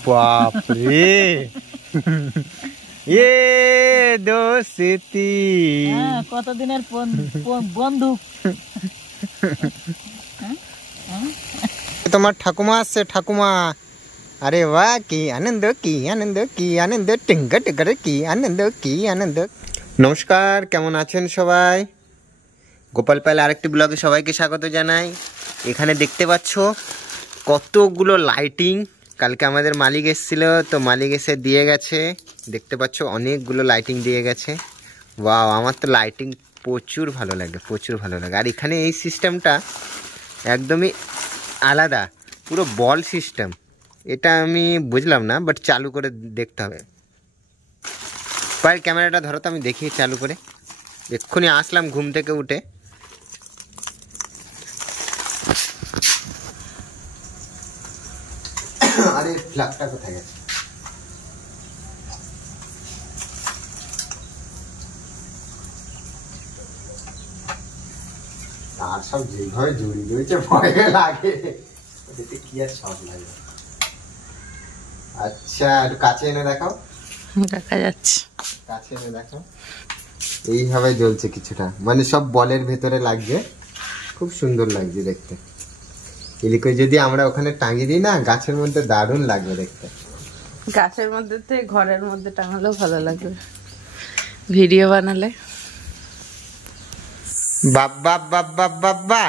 बाप रे ये दोस्ती কত দিনের বন্ধু তোমার ঠাকুমা আসছে ঠাকুমা अरे वाह की आनंद टिंग टिंगर की आनंद नमस्कार केमन आছেন সবাই গোপাল পাল আরেকটি ব্লগে সবাইকে স্বাগত জানাই এখানে দেখতে পাচ্ছ কতগুলো লাইটিং কালকে আমাদের মালিক এসেছিল তো মালিক এসে দিয়ে গেছে দেখতে পাচ্ছ অনেকগুলো লাইটিং দিয়ে গেছে ওয়াও আমার তো লাইটিং প্রচুর ভালো লাগে আর এখানে এই সিস্টেমটা একদমই আলাদা পুরো বল সিস্টেম এটা আমি বুঝলাম না বাট চালু করে দেখতে হবে পার ক্যামেরাটা ধরো তো আমি দেখি চালু করে এক্ষুনি আসলাম ঘুম থেকে উঠে আরে ফ্ল্যাগটা কোথায় গেছে আর সব যেভাবে জড়ি রয়েছে ভয় লাগে দেখতে কি আর সব লাগে আচ্ছা একটু কাছে এনে দেখাও দেখা যাচ্ছে কাছে এনে দেখাও এইভাবে জ্বলছে কিছুটা মানে সব বলের ভেতরে লাগছে খুব সুন্দর লাগছে দেখতে এলিকে যদি আমরা ওখানে টাঙিয়ে দিই না গাছের মধ্যে দারুণ লাগবে দেখতে গাছের মধ্যে তো ঘরের মধ্যে টাঙালেও ভালো লাগবে ভিডিও বানালে বাবা বাবা বাবা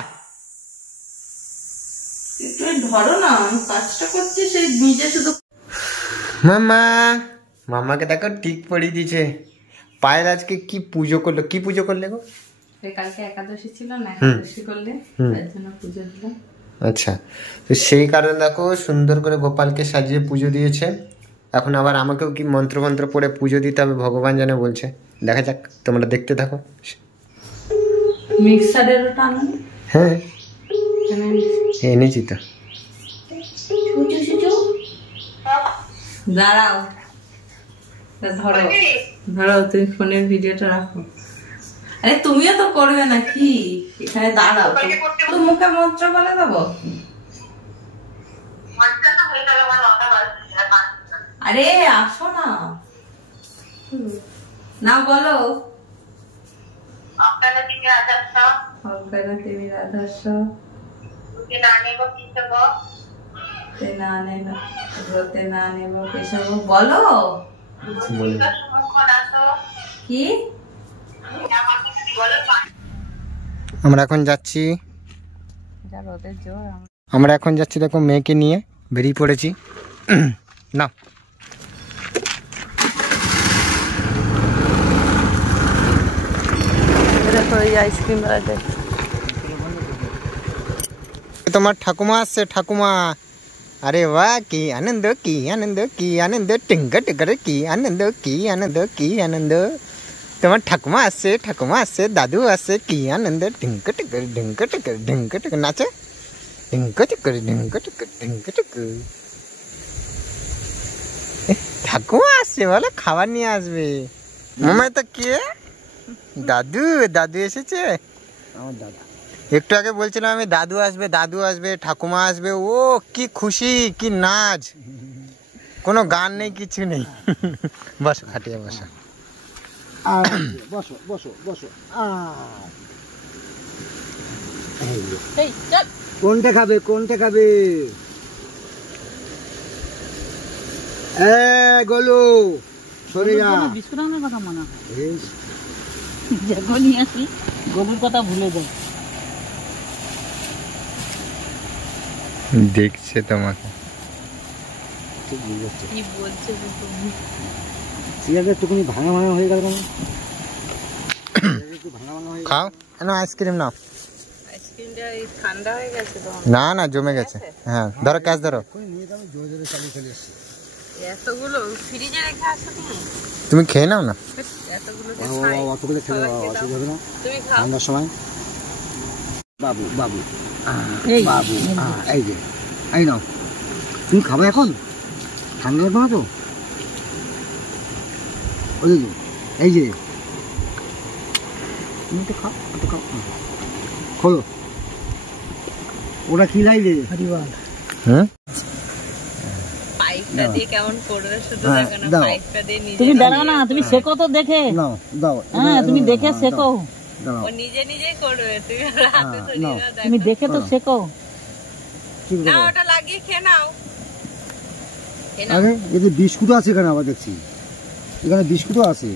তুই ধরো না কাজটা করছিস সেই নিজে শুধু মামা মামাকে দেখো ঠিক পড়িয়ে দিয়েছে পায়েল আজকে কি পুজো করলে গো কালকে একাদশী ছিল না একাদশী করলে তার জন্য পুজো দিলাম আচ্ছা তো সেই কারণে দেখো সুন্দর করে গোপালকে সাজিয়ে পুজো দিয়েছে এখন আবার আমাকেও কি মন্ত্র পড়ে পুজো দিতে হবে ভগবান জানে বলছে দেখা যাক তোমরা দেখতে থাকো মিক্সারের টানো হ্যাঁ এনেছি তো দাঁড়াও ধরো তুমি ফোনের ভিডিওটা রাখো আরে তুমিও তো করবে নাকি এখানে দাঁড়াও তো মুখে মন্ত্র বলে দেবো আরে আসো না না বলো আপনারা তিনি রাধাস্ব আপনারা তিনি রাধাস্ব তুই না নেব কিসব তে না নেব রতে না নেব কিসব বলো কি আমরা এখন যাচ্ছি দেখো মেয়েকে নিয়ে বেরিয়ে পড়েছি না তোমার ঠাকুমা আসছে ঠাকুমা अरे वाह की आनंद टिंग टिंगर की आनंद তোমার ঠাকুমা আসছে দাদু আসছে কি আনন্দ টিঙ্ক টিঙ্ক নাচে টিঙ্ক ঠাকুমা আসছে বলে খাবার নিয়ে আসবে মামা তো কে দাদু এসেছে আমার দাদা একটু আগে বলছিলাম আমি দাদু আসবে ঠাকুমা আসবে ও কি খুশি কি নাচ কোনো গান নেই কিছু নেই বসো খাটিয়ে বসো বসো কোনটা খাবে গোলু সরে যা বিস্কুট আনার কথা মনে হয় যখনই আসি গোলুর কথা ভুলে যাই দেখছে তোমাকে কি বলছে একটুখানি ভাঙা হয়ে গেল খাও না আইসক্রিম নাও আইসক্রিমটা ঠান্ডা হয়ে গেছে না জমে গেছে হ্যাঁ ধরো ক্যাশ ধরো এতগুলো ফ্রিজে রেখে আসো তুমি খেয়ে নাও না অতগুলো খেলে অসুবিধা হবে না তুমি খাও ঠান্ডার সময় বাবু এই যে এই নাও তুমি খাবে এখন ঠান্ডা লাগবে না তো এই যে তুমি তো খাও খোলো ওরা কি লাগবে হ্যাঁ পাইপটা দিয়ে কেমন করবে শুধু দেখো না, পাইপটা দিয়ে নিজে তুমি দাঁড়াও না, তুমি শেখো তো দেখে। নাও দাও, হ্যাঁ তুমি দেখে শেখো, দাঁড়াও। ও নিজে নিজেই করবে, তুমি হাতে ধরিয়ে দাও, তুমি দেখে তো শেখো। না ওটা লাগিয়ে খেয়ে নাও। আরে এই যে বিস্কুটও আছে এখানে, আবার দেখছি এখানে বিস্কুটও আছে।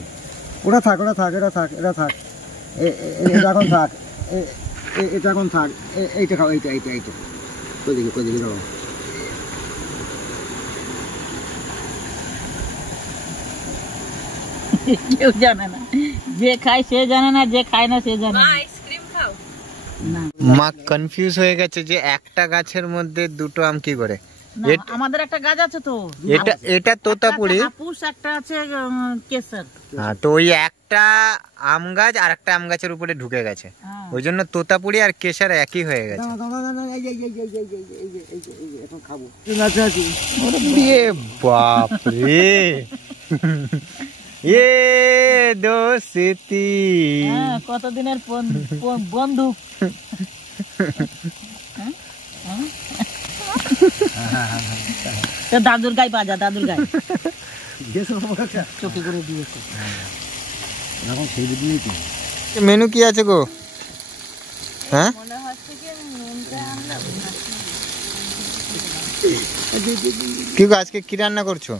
ওটা থাক, ওটা থাক, এটা থাক, এটা থাক, এটা এখন থাক, এটা এখন থাক, এইটা খাও, এইটা এইটা এইটা কই দেখি দাও। কেউ জানে না, যে খায় সে জানে না, যে খায় না সে জানে না। আইসক্রিম খাও না মা কনফিউজ হয়ে গেছে যে একটা গাছের মধ্যে দুটো আম কি করে। না, আমাদের একটা গাছ আছে তো, এটা তোতাপুরি, হাপুস, একটা আছে কেসর। হ্যাঁ, তো ওই একটা আম গাছ আর একটা আম গাছের উপরে ঢুকে গেছে, ওই জন্য তোতাপুরি আর কেশর একই হয়ে গেছে। এখন খাবো। এ বাপ রে, এ দোস্তি, কতদিনের বন্ধু। দাদুর গায়ে বাজা, দাদুর গায়ে চোখে করে দিয়েছে। এখন সেই দিনই তো মেনু কি আছে গো? হ্যাঁ মনে হচ্ছে কি আমি নুনটা আনলাম। কি গো, আজকে কি রান্না করছো?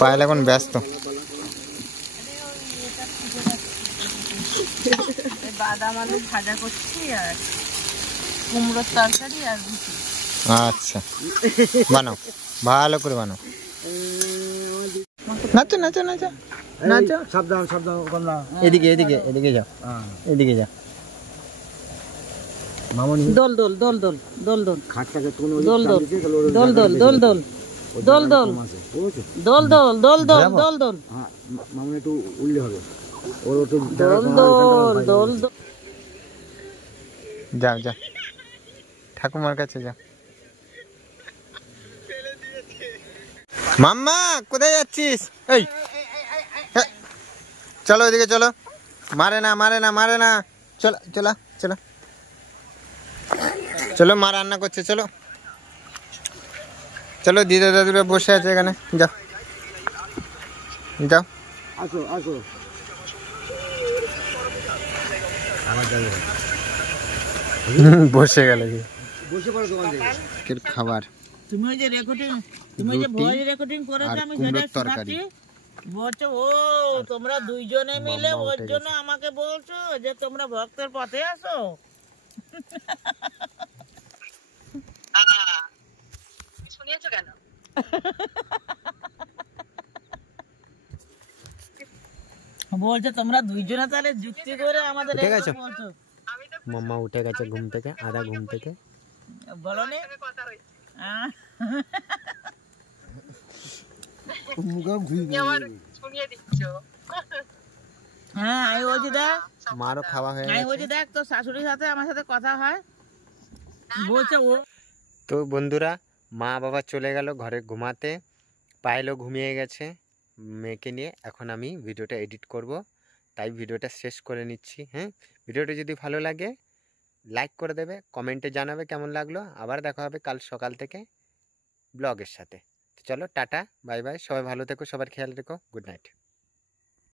পায়েল এখন ব্যস্ত। বাদাম আলু ভাজা করছি আর কুমড়োর তরকারি আর রুটি। আচ্ছা বানাও, ভালো করে বানাও। নাচো নাচো নাচো নাচো। সাবধান সাবধান, ওখান না। এদিকে এদিকে এদিকে যাও, এদিকে যাও। মামনি দোল দোল দোল দোল দোল দোল খাটটাকে তুমি দোল দোল দোল দোল দোল দোল দোল দোল দোল দোল দোল দোল দোল দোল। হ্যাঁ মামনি একটু উঠলে হবে, ওর একটু দোল দোল দোল দোল। যাও যাও, ঠাকুমার কাছে যাও। মাম্মা কোথায় যাচ্ছিস? এই চলো এদিকে চলো, মারে না মারে না মারে না, চলো চলো চলো চলো, মা রান্না করছে, চলো চলো। দিদা দাদুরা বসে আছে এখানে, যাও যাও। আসো আসো। বসে গেল বসে পড়ো তোমার জায়গায়। খাবার। তুমি ওই যে রেকর্ডিং, তুমি ওই যে ভয়েস রেকর্ডিং করেছো, আমি সেটা শোনাচ্ছি। বলছো ও তোমরা দুইজনে মিলে ওর জন্য আমাকে বলছো যে তোমরা ভক্তের পথে আসো। শুনিয়েছো কেন? বলছে তোমরা দুইজনে তাহলে যুক্তি করে আমাদের উঠে গেছো? বলছো। মাম্মা উঠে গেছে ঘুম থেকে, আধা ঘুম থেকে। বলো নি? হ্যাঁ আমি বলছি দেখ, মারও খাওয়া হয়ে আমি গেছে। বলছি দেখ তোর শাশুড়ির সাথে আমার সাথে কথা হয়, বলছে ও। তো বন্ধুরা, মা বাবা চলে গেল ঘরে ঘুমাতে, পায়েলও ঘুমিয়ে গেছে মেয়েকে নিয়ে। এখন আমি ভিডিওটা এডিট করব, তাই ভিডিওটা শেষ করে নিচ্ছি। হ্যাঁ, ভিডিওটা যদি ভালো লাগে লাইক করে দেবে, কমেন্টে জানাবে কেমন লাগলো। আবার দেখা হবে কাল সকাল থেকে ব্লগের সাথে। তো চলো টাটা, বাই বাই, সবাই ভালো থেকো, সবার খেয়াল রেখো, গুড নাইট।